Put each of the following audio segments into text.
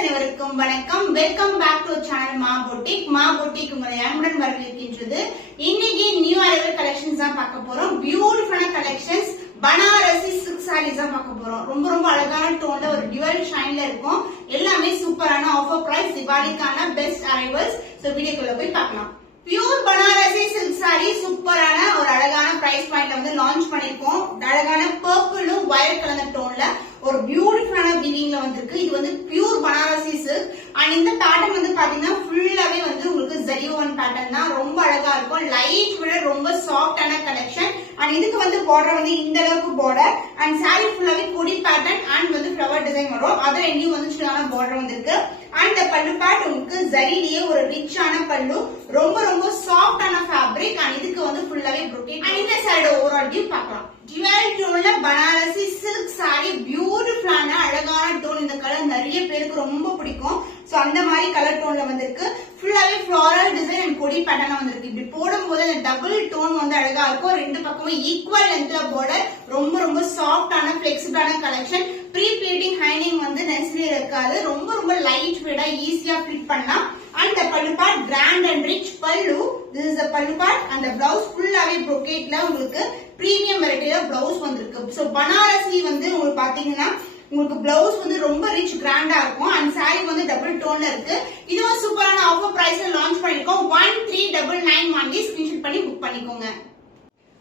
அனைவருக்கும் வணக்கம். Welcome back to channel மா பொட்டிக். மா பொட்டிக் உங்களை அன்புடன் வரவேற்கின்றது. இன்னைக்கு நியூ அரைவல் கலெக்ஷன்ஸ் தான் பார்க்க போறோம். பியூட்டிஃபுல்லான கலெக்ஷன்ஸ் பனாரசி சில்க் சாரீஸ் தான் பார்க்க போறோம். ரொம்ப ரொம்ப அழகான டோன்ல ஒரு டியூவல் ஷைன்ல இருக்கும். எல்லாமே சூப்பரான ஆஃபர் பிரைஸ் திவாலிக்கான பெஸ்ட் அரைவல்ஸ். சோ வீடியோக்குள்ள போய் பார்க்கலாம். பியூர் பனாரசி சில்க் சாரி சூப்பரான ஒரு அழகான பிரைஸ் பாயிண்ட்ல வந்து லான்ச் பண்ணிருக்கோம். அழகான பர்பிளும் வயலட் கலர் டோன்ல ஒரு பியூட்டிஃபுல்லான வீவிங்ல வந்திருக்கு. இது வந்து பியூர் பனாரசி சில்க் அண்ட் இந்த பேட்டர்ன் வந்து பாத்தீங்கன்னா ஃபுல்லாவே வந்து உங்களுக்கு ஜரி ஓவன் பேட்டர்ன் தான். ரொம்ப அழகா இருக்கும். லைட் விட ரொம்ப சாஃப்டான கலெக்ஷன் அண்ட் இதுக்கு வந்து பார்டர் வந்து இந்த அளவுக்கு பார்டர் அண்ட் சாரி ஃபுல்லாவே கொடி பேட்டர்ன் அண்ட் வந்து ஃபிளவர் டிசைன் வரும். அதுல எங்கேயும் வந்து சின்னதான பார்டர் வந்திருக்கு. அண்ட் பல்லு பேட் உங்களுக்கு ஜரிலேயே ஒரு ரிச்சான பல்லு, ரொம்ப ரொம்ப சாஃப்டான ஃபேப்ரிக் அண்ட் இதுக்கு வந்து ஃபுல்லாவே ப்ரோக்கேட். அண்ட் இந்த சைடு ஓவரால் வியூ பார்க்கலாம். டியூவல் டோன்ல பனாரசி சில்க் சாரி பியூட்டிஃபுல்லான அழகான டோன். இந்த கலர் நிறைய பேருக்கு ரொம்ப பிடிக்கும். சோ அந்த மாதிரி கலர் டோன்ல வந்திருக்கு. ஃபுல்லாவே ஃப்ளோரல் டிசைன் அண்ட் கொடி பேட்டர்னா வந்திருக்கு. இப்படி போடும்போது அந்த டபுள் டோன் வந்து அழகா இருக்கும். ரெண்டு பக்கமும் ஈக்குவல் லென்த்ல பார்டர். ரொம்ப ரொம்ப சாஃப்டான பிளெக்சிபிளான கலெக்ஷன். ப்ரீ ப்ளீட்டிங் ஹைனிங் வந்து நெசசரி இருக்காது. ரொம்ப ரொம்ப லைட் வெயிட்டா ஈஸியா ஃபிட் பண்ணலாம். And the pallu part grand and rich pallu. This is the pallu part and the blouse full-ஆவே brocade-ல உங்களுக்கு premium variety-ல blouse வந்திருக்கு. So பனாரசி வந்து உங்களுக்கு பாத்தீங்கன்னா உங்களுக்கு blouse வந்து ரொம்ப rich grand-ஆ இருக்கும் and saree வந்து double tone-ல இருக்கு. இது ஒரு சூப்பரான ஆஃபர் பிரைஸ்ல லான்ச் பண்ணிருக்கோம். 1399 வாங்கி ஸ்கிரீன்ஷாட் பண்ணி புக் பண்ணிக்கோங்க.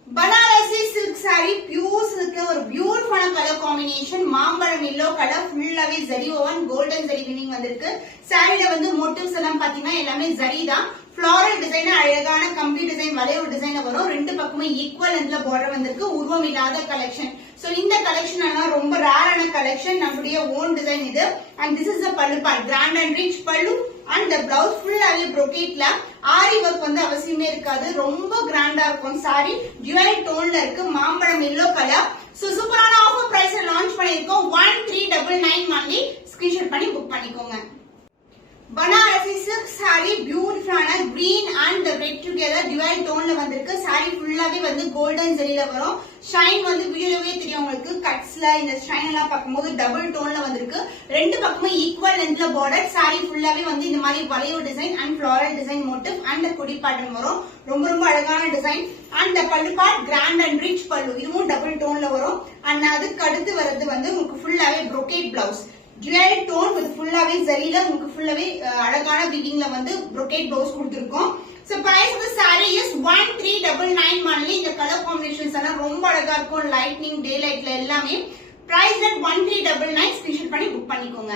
பனாரசி சில்க் சாரி பியூர் சில்க்ல ஒரு பியூட்டிஃபுல்லான கலர் காம்பினேஷன். மாம்பழம் எல்லோ கலர் ஃபுல்லாவே zari woven golden zari weaving வந்திருக்கு. சாரில வந்து மோட்டிவ்ஸ் எல்லாம் பாத்தீங்கன்னா எல்லாமே ஜரி தான். ஃபிளோரல் டிசைன் அழகான கம்பி டிசைன் வளைவு டிசைன் வரும். ரெண்டு பக்கமும் ஈக்குவல் லென்த்ல பார்டர் வந்திருக்கு. உருவம் இல்லாத கலெக்ஷன். சோ இந்த கலெக்ஷன் எல்லாம் ரொம்ப ரேரான கலெக்ஷன். நம்மளுடைய ஓன் டிசைன் இது. அண்ட் திஸ் இஸ் த பல்லு part. Grand and rich pallu and the blouse ஃபுல்லாவே brocade-ல ஆரி ஒர்க் வந்து அவசியமே இருக்காது. ரொம்ப கிராண்டா இருக்கும். சாரி டியூவல் டோன்ல இருக்கு. மாம்பழம் எல்லோ கலர். சோ சூப்பரான ஆஃபர் பிரைஸ்ல லான்ச் பண்ணிருக்கோம். 1399 வாங்கி ஸ்கிரீன்ஷாட் பண்ணி புக் பண்ணிக்கோங்க. பனாரசி சில்க் சாரி பியூட்டிஃபுல்லான green and red together dual டோன்ல வந்திருக்கு. சாரி ஃபுல்லாவே வந்து கோல்டன் ஜரியில வரும். ஷைன் வந்து வீடியோவே தெரியும் உங்களுக்கு. கட்ஸ்ல இந்த ஷைன் எல்லாம் பார்க்கும்போது டபுள் டோன்ல வந்திருக்கு. ரெண்டு பக்கமும் ஈக்குவல் லென்த்ல பார்டர். சாரி ஃபுல்லாவே வந்து இந்த மாதிரி வளைவு design and floral design motif and கொடி பேட்டர்ன் வரும். ரொம்ப ரொம்ப அழகான design. And pallu part grand and rich pallu. இதுவும் டபுள் டோன்ல வரும். அண்ட் அதுக்கு அடுத்து வர்றது வந்து உங்களுக்கு ஃபுல்லாவே brocade blouse. Dual tone with ஃபுல்லாவே ஜரியில உங்களுக்கு ஃபுல்லாவே அழகான வீவிங்ல வந்து brocade blouse கொடுத்திருக்கோம். So price of the saree is 1399 only. இந்த கலர் காம்பினேஷன்ஸ் எல்லாம் ரொம்ப அழகா இருக்கும். லைட்னிங் டே லைட்ல எல்லாமே price at 1399 ஸ்கிரீன்ஷாட் பண்ணி புக் பண்ணிக்கோங்க.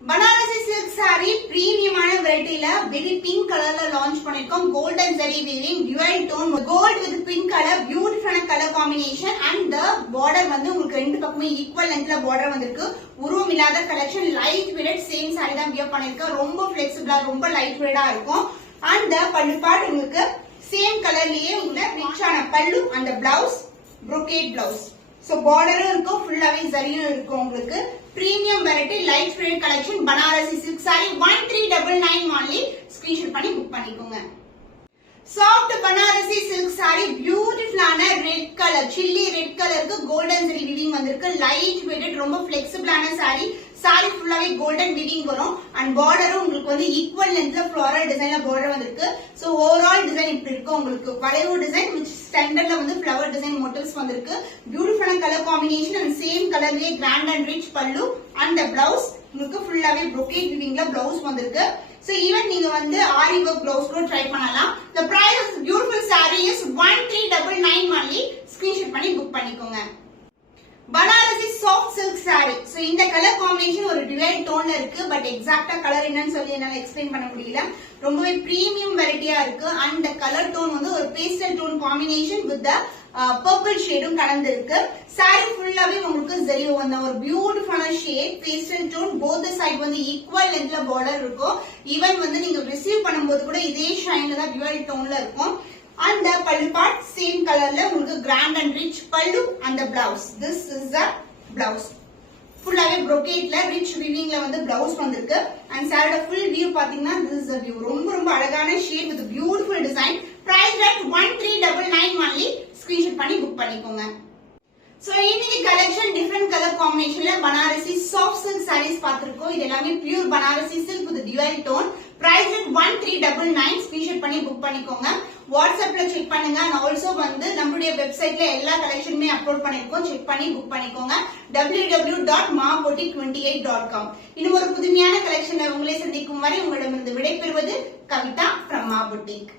பனாரசி சில்க் சாரி பிரீமியமான வெரைட்டில பெரி பிங்க் கலர்ல லான்ச் பண்ணிருக்கோம். Golden zari weaving dual tone gold with pink colour பியூட்டிஃபுல்லான colour combination and the border வந்து உங்களுக்கு ரெண்டு பக்கமே ஈக்குவல் லென்த்ல பார்டர் வந்திருக்கு. உருவம் இல்லாத collection. Light weight same sorry தான் வியர் பண்ணிருக்கேன். ரொம்ப பிளெக்சிபிளா ரொம்ப லைட் வெயிட்டா இருக்கும். அண்ட் பல்லு பார்ட் உங்களுக்கு சேம் கலர்லயே உங்களுக்கு ரிச்சான பல்லு அந்த பிளவுஸ் brocade பிளவுஸ். சோ பார்டரும் இருக்கும் ஃபுல்லாவே ஜரியும் இருக்கும். உங்களுக்கு premium variety light weight collection Banarasi silk sorry 1399 only screenshot பண்ணி புக் பண்ணிக்கோங்க. சாஃப்ட் பனாரசி சில்க் சாரி பியூட்டிஃபுல்லான ரெட் கலர் சில்லி ரெட் கலருக்கு கோல்டன் ஜரி வீவிங் வந்திருக்கு. லைட் வெயிட் ரொம்ப பிளெக்சிபிளான சாரி. சாரி ஃபுல்லாவே கோல்டன் வீவிங் வரும் அண்ட் பார்டரும் உங்களுக்கு வந்து ஈக்குவல் லென்த்ல ஃபிளோரல் டிசைன்ல பார்டர் வந்திருக்கு. சோ ஓவரால் டிசைன் இப்படி இருக்கும். உங்களுக்கு வளைவு டிசைன் விச் சென்டர்ல வந்து ஃபிளவர் டிசைன் மோட்டிவ்ஸ் வந்திருக்கு. பியூட்டிஃபுல்லான கலர் காம்பினேஷன் அண்ட் சேம் கலர்லயே grand and rich pallu and the blouse உங்களுக்கு ஃபுல்லாவே brocade வீவிங்ல blouse வந்திருக்கு. So even நீங்க வந்து ஆரி ஒர்க் blouse கூட ட்ரை பண்ணலாம். The price of this beautiful saree is 1399 only screenshot பண்ணி புக் பண்ணிக்கோங்க. Banarasi soft silk sorry. So இந்த கலர் காம்பினேஷன் ஒரு டிவைட் டோன்ல இருக்கு. பட் எக்ஸாக்ட்டா கலர் என்னன்னு சொல்லி என்னால எக்ஸ்பிளைன் பண்ண முடியல. ரொம்பவே பிரீமியம் வெரைட்டியா இருக்கு. அண்ட் கலர் டோன் வந்து ஒரு pastel tone combination with purple ஷேடும் கலந்து இருக்கு. சாரி ஃபுல்லாவே உங்களுக்கு ஜரி வந்த ஒரு பியூட்டிஃபுல்லான shade pastel tone. Both side வந்து ஈக்குவல் லென்த்ல பார்டர் இருக்கும். ஈவன் வந்து நீங்க ரிசீவ் பண்ணும்போது கூட இதே ஷைன்ல தான் டிவைட் டோன்ல இருக்கும். And the pallu part same colorல உங்களுக்கு grand and rich pallu and the blouse. This is the blouse. ஃபுல்லாவே brocadeல rich weavingல வந்து blouse வந்திருக்கு. And saree full view பாத்தீங்கன்னா this is the view. ரொம்ப ரொம்ப அழகான shade with beautiful design. Price at 1399 only. Screenshot பண்ணி book பண்ணிக்கோங்க. சோ இன்னைக்கு கலெக்ஷன் டிஃபரெண்ட் கலர் காம்பினேஷன்ல பனாரசி சாஃப்ட் சில்க் சாரீஸ் பார்த்திருக்கோம். இது எல்லாமே pure Banarasi silk with dual tone. Price 1399. Screenshot பண்ணி புக் பண்ணிக்கோங்க. வாட்ஸ்அப்ல செக் பண்ணுங்க. and also வந்து நம்மளுடைய வெப்சைட்ல எல்லா கலெக்ஷனுமே அப்லோட் பண்ணிருக்கோம். செக் பண்ணி புக் பண்ணிக்கோங்க. www.maboutique28.com. இன்னும் ஒரு புதுமையான கலெக்ஷனை உங்களை சந்திக்கும் வரை உங்களிடமிருந்து விடைபெறுவது கவிதா from Ma Boutique.